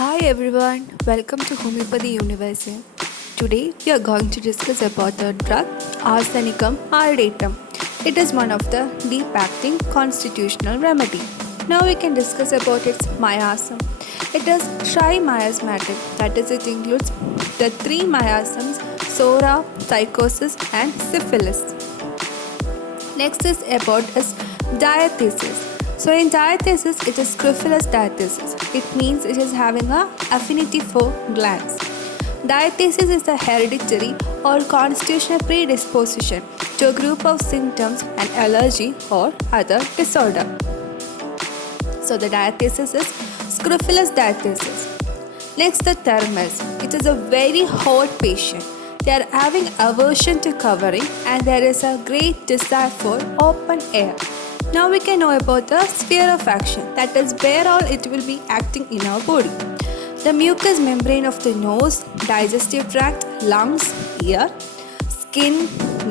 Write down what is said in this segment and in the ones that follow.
Hi everyone, welcome to Homeopathy University. Today we are going to discuss about the drug Arsenicum aureatum. It is one of the deep-acting constitutional remedy. Now we can discuss about its miasm. It is tri-miasmatic, that is it includes the three miasms, psora, psychosis and syphilis. Next is about is diathesis. So in diathesis, it is scrofulous diathesis. It means it is having a affinity for glands. Diathesis is a hereditary or constitutional predisposition to a group of symptoms, an allergy or other disorder. So the diathesis is scrofulous diathesis. Next, the thermus. It is a very hot patient. They are having aversion to covering and there is a great desire for open air. Now we can know about the sphere of action, that is where all it will be acting in our body. The mucous membrane of the nose, digestive tract, lungs, ear, skin,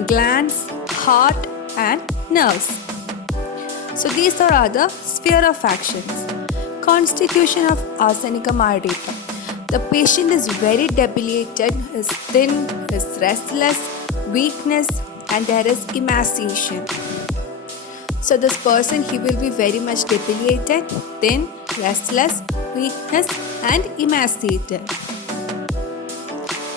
glands, heart and nerves. So these are other sphere of actions. Constitution of Arsenicum aureatum. The patient is very debilitated, is thin, is restless, weakness and there is emaciation. So this person, he will be very much debilitated, thin, restless, weakness and emaciated.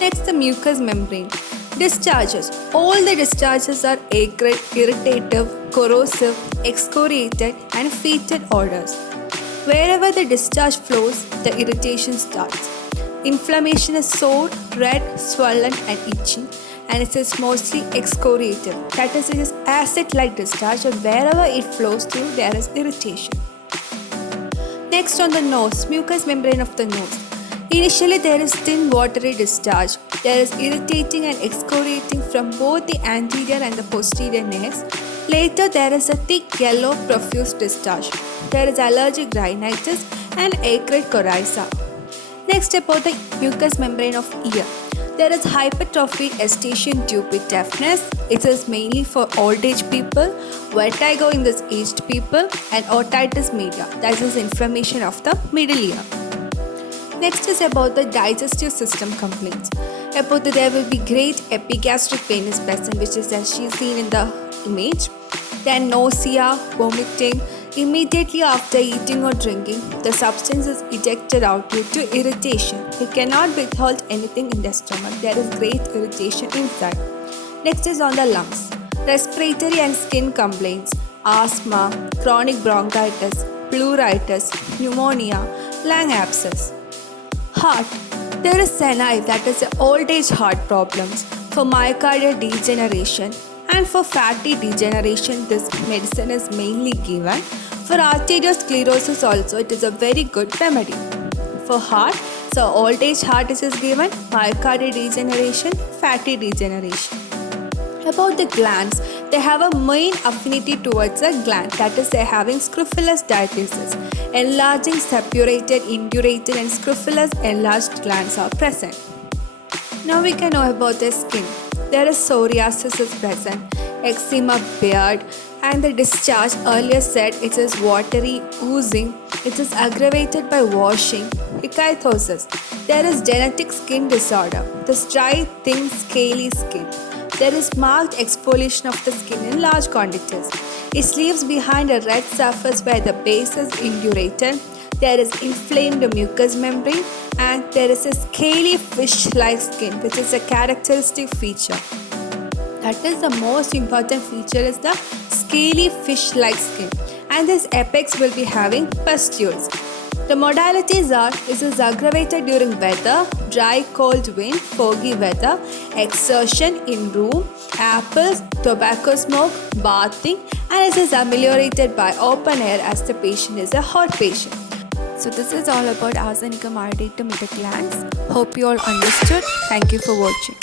Next, the mucous membrane. Discharges. All the discharges are acrid, irritative, corrosive, excoriated and fetid odors. Wherever the discharge flows, the irritation starts. Inflammation is sore, red, swollen and itchy. And it is mostly excoriative. That is, it is acid-like discharge and wherever it flows through, there is irritation. Next, on the nose, mucous membrane of the nose. Initially, there is thin watery discharge. There is irritating and excoriating from both the anterior and the posterior nares. Later, there is a thick yellow profuse discharge. There is allergic rhinitis and acrid coryza. Next, about the mucous membrane of ear. There is hypertrophied eustachian tube with deafness. It is mainly for old age people, vertigo in this aged people and otitis media, that is inflammation of the middle ear. Next is about the digestive system complaints. About there will be great epigastric pain is present, which is as she is seen in the image. Then nausea, vomiting. Immediately after eating or drinking, the substance is ejected out due to irritation. You cannot withhold anything in the stomach. There is great irritation inside. Next is on the lungs. Respiratory and skin complaints, asthma, chronic bronchitis, pleuritis, pneumonia, lung abscess. Heart. There is senile, that is old age heart problems, for myocardial degeneration and for fatty degeneration. This medicine is mainly given. For arteriosclerosis also, it is a very good remedy. For heart, so old age heart is given, myocardial degeneration, fatty degeneration. About the glands, they have a main affinity towards a gland, that is they are having scrofulous diathesis. Enlarging, suppurated, indurated and scrofulous enlarged glands are present. Now we can know about the skin. There is psoriasis is present, eczema, beard and the discharge earlier said it is watery, oozing, it is aggravated by washing, ichthyosis. There is genetic skin disorder, the dry, thin, scaly skin. There is marked exfoliation of the skin in large quantities. It leaves behind a red surface where the base is indurated. There is inflamed mucous membrane and there is a scaly fish-like skin, which is a characteristic feature. That is the most important feature is the scaly fish-like skin, and this apex will be having pustules. The modalities are, this is aggravated during weather, dry, cold wind, foggy weather, exertion in room, apples, tobacco smoke, bathing, and it is ameliorated by open air as the patient is a hot patient. So this is all about Arsenicum aureatum in the glands. Hope you all understood. Thank you for watching.